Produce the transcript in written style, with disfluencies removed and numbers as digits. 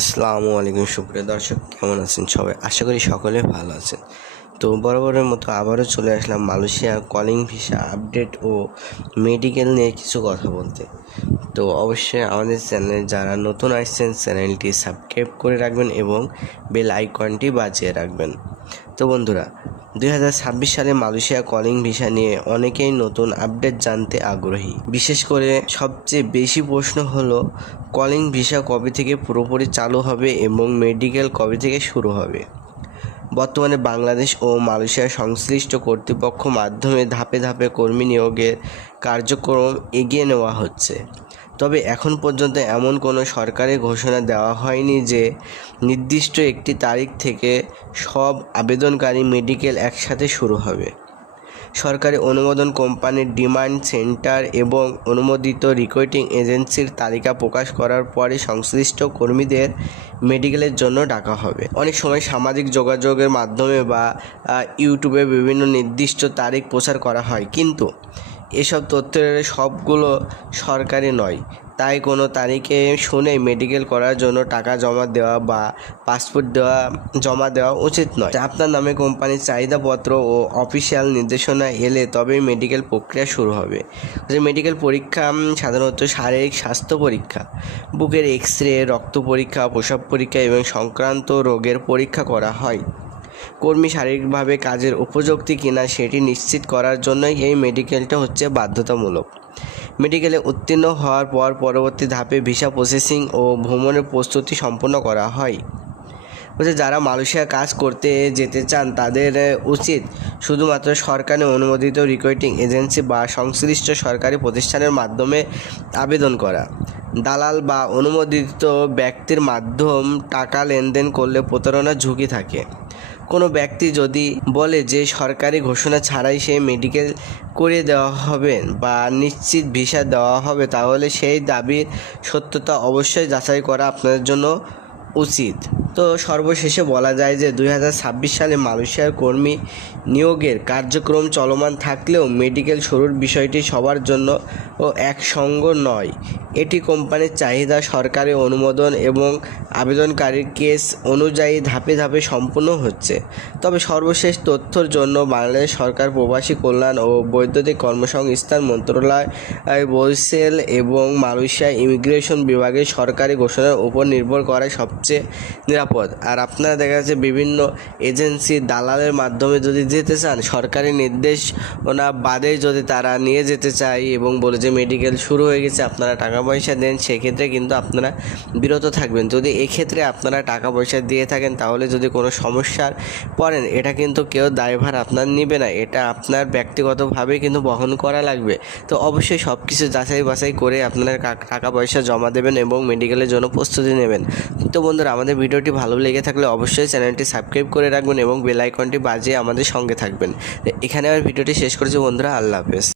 আসসালামু আলাইকুম সুপ্রিয় দর্শক, কেমন আছেন সবাই? আশা করি সকলে ভালো আছেন। তো বরাবরের মতো আবারও চলে আসলাম মালয়েশিয়া কলিং ভিসা আপডেট ও মেডিকেল নিয়ে কিছু কথা বলতে। তো অবশ্যই আমাদের চ্যানেলে যারা নতুন আসছেন চ্যানেলটি সাবস্ক্রাইব করে রাখবেন এবং বেল আইকনটি বাজিয়ে রাখবেন। তো বন্ধুরা, 2026 সালে মালয়েশিয়া কলিং ভিসা নিয়ে অনেকেই নতুন আপডেট জানতে আগ্রহী। বিশেষ করে সবচেয়ে বেশি প্রশ্ন হলো কলিং ভিসা কবে থেকে পুরোপুরি চালু হবে এবং মেডিকেল কবে থেকে শুরু হবে। বর্তমানে বাংলাদেশ ও মালয়েশিয়ার সংশ্লিষ্ট কর্তৃপক্ষ মাধ্যমে ধাপে ধাপে কর্মী নিয়োগের কার্যক্রম এগিয়ে নেওয়া হচ্ছে। তবে এখন পর্যন্ত এমন কোনো সরকারি ঘোষণা দেওয়া হয়নি যে নির্দিষ্ট একটি তারিখ থেকে সব আবেদনকারী মেডিকেল একসাথে শুরু হবে। সরকারি অনুমোদন কোম্পানির ডিমান্ড সেন্টার এবং অনুমোদিত রিক্রুটিং এজেন্সির তালিকা প্রকাশ করার পরে সংশ্লিষ্ট কর্মীদের মেডিকেলের জন্য ডাকা হবে। অনেক সময় সামাজিক যোগাযোগের মাধ্যমে বা ইউটিউবে বিভিন্ন নির্দিষ্ট তারিখ প্রচার করা হয়, কিন্তু এসব তথ্যের সবগুলো সরকারি নয়। তাই কোনো তারিখে শুনে মেডিকেল করার জন্য টাকা জমা দেওয়া বা পাসপোর্ট জমা দেওয়া উচিত নয়। আপনার নামে কোম্পানির চাহিদাপত্র ও অফিসিয়াল নির্দেশনা এলে তবেই মেডিকেল প্রক্রিয়া শুরু হবে। মেডিকেল পরীক্ষা সাধারণত শারীরিক স্বাস্থ্য পরীক্ষা, বুকের এক্স রে, রক্ত পরীক্ষা, প্রস্রাব পরীক্ষা এবং সংক্রান্ত রোগের পরীক্ষা করা হয়। কর্মী শারীরিকভাবে কাজের উপযুক্ত কিনা সেটি নিশ্চিত করার জন্যই এই মেডিকেলটা হচ্ছে বাধ্যতামূলক। মেডিকেলে উত্তীর্ণ হওয়ার পর পরবর্তী ধাপে ভিসা প্রসেসিং ও ভ্রমণের প্রস্তুতি সম্পন্ন করা হয়। যারা মালয়েশিয়া কাজ করতে যেতে চান তাদের উচিত শুধুমাত্র সরকারি অনুমোদিত রিক্রুটিং এজেন্সি বা সংশ্লিষ্ট সরকারি প্রতিষ্ঠানের মাধ্যমে আবেদন করা। দালাল বা অনুমোদিত ব্যক্তির মাধ্যম টাকা লেনদেন করলে প্রতারণার ঝুঁকি থাকে। কোনো ব্যক্তি যদি বলে যে সরকারি ঘোষণা ছাড়াই সে মেডিকেল করে দেওয়া হবে বা নিশ্চিত ভিসা দেওয়া হবে, তাহলে সেই দাবির সত্যতা অবশ্যই যাচাই করা আপনাদের জন্য উচিত। তো সর্বশেষে বলা যায় যে 2026 সালে মালয়েশিয়ার কর্মী নিয়োগের কার্যক্রম চলমান থাকলেও মেডিকেল শুরুর বিষয়টি সবার জন্য একসঙ্গ নয়। এটি কোম্পানির চাহিদা, সরকারি অনুমোদন এবং আবেদনকারীর কেস অনুযায়ী ধাপে ধাপে সম্পূর্ণ হচ্ছে। তবে সর্বশেষ তথ্যের জন্য বাংলাদেশ সরকার প্রবাসী কল্যাণ ও বৈদ্যুতিক কর্মসংস্থান মন্ত্রণালয় বরিশাল এবং মালয়েশিয়া ইমিগ্রেশন বিভাগের সরকারি ঘোষণার উপর নির্ভর করে সবচেয়ে নিরাপদ। আর আপনারা দেখা যাচ্ছে বিভিন্ন এজেন্সি দালালের মাধ্যমে যদি যেতে চান, সরকারি নির্দেশনা বাদে যদি তারা নিয়ে যেতে চায় এবং বলে যে মেডিকেল শুরু হয়ে গেছে আপনারা টাকা পয়সা দেন, সেক্ষেত্রে কিন্তু আপনারা বিরত থাকবেন। যদি এক্ষেত্রে আপনারা টাকা পয়সা দিয়ে থাকেন তাহলে যদি কোনো সমস্যার পড়েন, এটা কিন্তু কেউ দায়ভার আপনার নেবে না, এটা আপনার ব্যক্তিগতভাবে কিন্তু বহন করা লাগবে। তো অবশ্যই সব কিছু যাচাই বাছাই করে আপনারা টাকা পয়সা জমা দেবেন এবং মেডিকেলের জন্য প্রস্তুতি নেবেন। তো বন্ধুরা, আমাদের ভিডিওটি ভালো লেগে থাকলে অবশ্যই চ্যানেলটি সাবস্ক্রাইব করে রাখবেন এবং বেল আইকনটি বাজিয়ে আমাদের সঙ্গে থাকবেন। এখানে আমার ভিডিওটি শেষ করছি বন্ধুরা, আল্লাহ হাফেজ।